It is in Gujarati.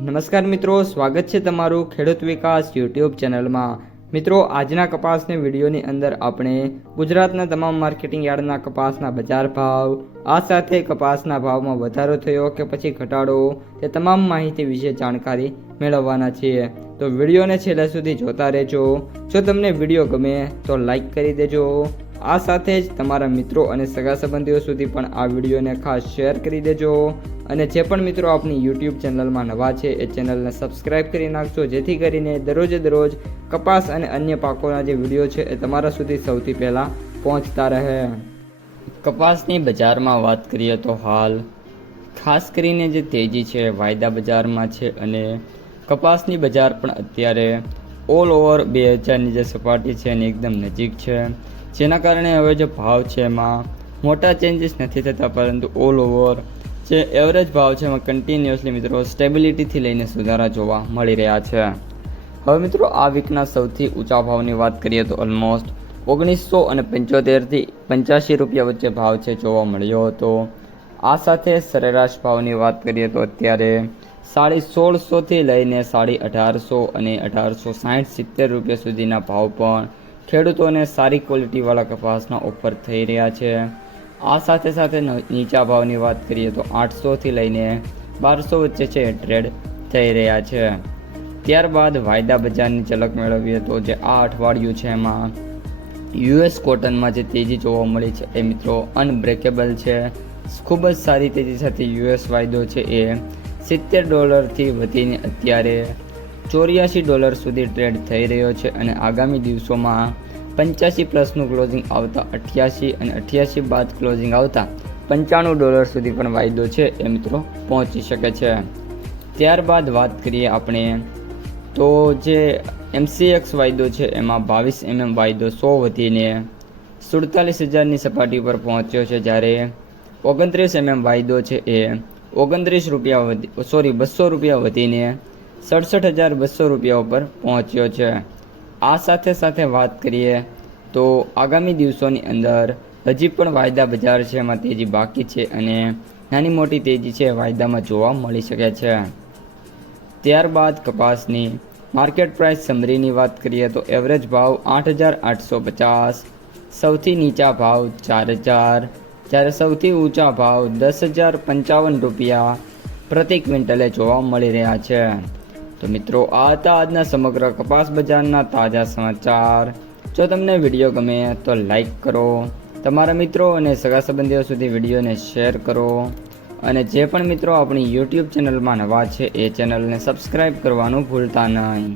નમસ્કાર મિત્રો, સ્વાગત છે તમારું ખેડૂત વિકાસ યુટ્યુબ ચેનલમાં। મિત્રો, આજના કપાસની વિડીયોની અંદર આપણે ગુજરાતના તમામ માર્કેટિંગ યાર્ડના કપાસના બજાર ભાવ, આ સાથે કપાસના ભાવમાં વધારો થયો કે પછી ઘટાડો, તે તમામ માહિતી વિશે જાણકારી મેળવવાના છીએ। તો વિડીયોને છેલ્લે સુધી જોતા રહેજો। જો તમને વિડીયો ગમે તો લાઈક કરી દેજો। આ સાથે જ તમારા મિત્રો અને સગા સંબંધીઓ સુધી પણ આ વિડીયોને ખાસ શેર કરી દેજો। અને જે પણ મિત્રો આપણી યુટ્યુબ ચેનલમાં નવા છે એ ચેનલને સબસ્ક્રાઈબ કરી નાખજો, જેથી કરીને દરરોજ કપાસ અને અન્ય પાકોના જે વિડીયો છે એ તમારા સુધી સૌથી પહેલાં પહોંચતા રહે। કપાસની બજારમાં વાત કરીએ તો હાલ ખાસ કરીને જે તેજી છે વાયદા બજારમાં છે, અને કપાસની બજાર પણ અત્યારે ઓલ ઓવર 2000ની જે સપાટી છે એની એકદમ નજીક છે, જેના કારણે હવે જે ભાવ છે એમાં મોટા ચેન્જીસ નથી થતા, પરંતુ ઓલ ઓવર જે એવરેજ ભાવ છે એમાં કન્ટિન્યુઅસલી મિત્રો સ્ટેબિલિટીથી લઈને સુધારા જોવા મળી રહ્યા છે। હવે મિત્રો, આ વીકના સૌથી ઊંચા ભાવની વાત કરીએ તો ઓલમોસ્ટ 1975થી 85 રૂપિયા વચ્ચે ભાવ છે જોવા મળ્યો હતો। આ સાથે સરેરાશ ભાવની વાત કરીએ તો અત્યારે 1650થી લઈને 1850 અને 1860-70 રૂપિયા સુધીના ભાવ પણ ખેડૂતોને સારી ક્વોલિટીવાળા કપાસના ઓફર થઈ રહ્યા છે। આ સાથે નીચા ભાવની વાત કરીએ તો 800થી લઈને 1200 વચ્ચે છે ટ્રેડ થઈ રહ્યા છે। ત્યારબાદ વાયદા બજારની ઝલક મેળવીએ તો જે આ અઠવાડિયું છે એમાં યુએસ કોટનમાં જે તેજી જોવા મળી છે એ મિત્રો અનબ્રેકેબલ છે। ખૂબ જ સારી તેજી સાથે યુએસ વાયદો છે એ $70થી વધીને અત્યારે $84 સુધી ટ્રેડ થઈ રહ્યો છે, અને આગામી દિવસોમાં 85 પ્લસનું ક્લોઝિંગ આવતા 88 અને 88 બાદ ક્લોઝિંગ આવતા $95 સુધી પણ વાયદો છે એ મિત્રો પહોંચી શકે છે। ત્યારબાદ વાત કરીએ આપણે તો જે MCX વાયદો છે એમાં 22 mm વાયદો 100 વધીને 47,000ની સપાટી પર પહોંચ્યો છે, જ્યારે 29 mm વાયદો છે એ 200 રૂપિયા વધીને 67,200 રૂપિયા ઉપર પહોંચ્યો છે। આ સાથે વાત કરીએ તો આગામી દિવસોની અંદર હજી પણ વાયદા બજાર છે એમાં તેજી બાકી છે, અને નાની મોટી તેજી છે વાયદામાં જોવા મળી શકે છે। ત્યારબાદ કપાસની માર્કેટ પ્રાઇસ સમરીની વાત કરીએ તો એવરેજ ભાવ 8,850, સૌથી નીચા ભાવ 4,000, જ્યારે સૌથી ઊંચા ભાવ 10,055 રૂપિયા પ્રતિ ક્વિન્ટલે જોવા મળી રહ્યા છે। તો મિત્રો, આ હતા આજના સમગ્ર કપાસ બજારના તાજા સમાચાર। જો તમને વિડીયો ગમે તો લાઈક કરો, તમારા મિત્રો અને સગા સંબંધીઓ સુધી વિડીયોને શેર કરો, અને જે પણ મિત્રો આપણી યુટ્યુબ ચેનલમાં નવા છે એ ચેનલને સબસ્ક્રાઈબ કરવાનું ભૂલતા નહીં।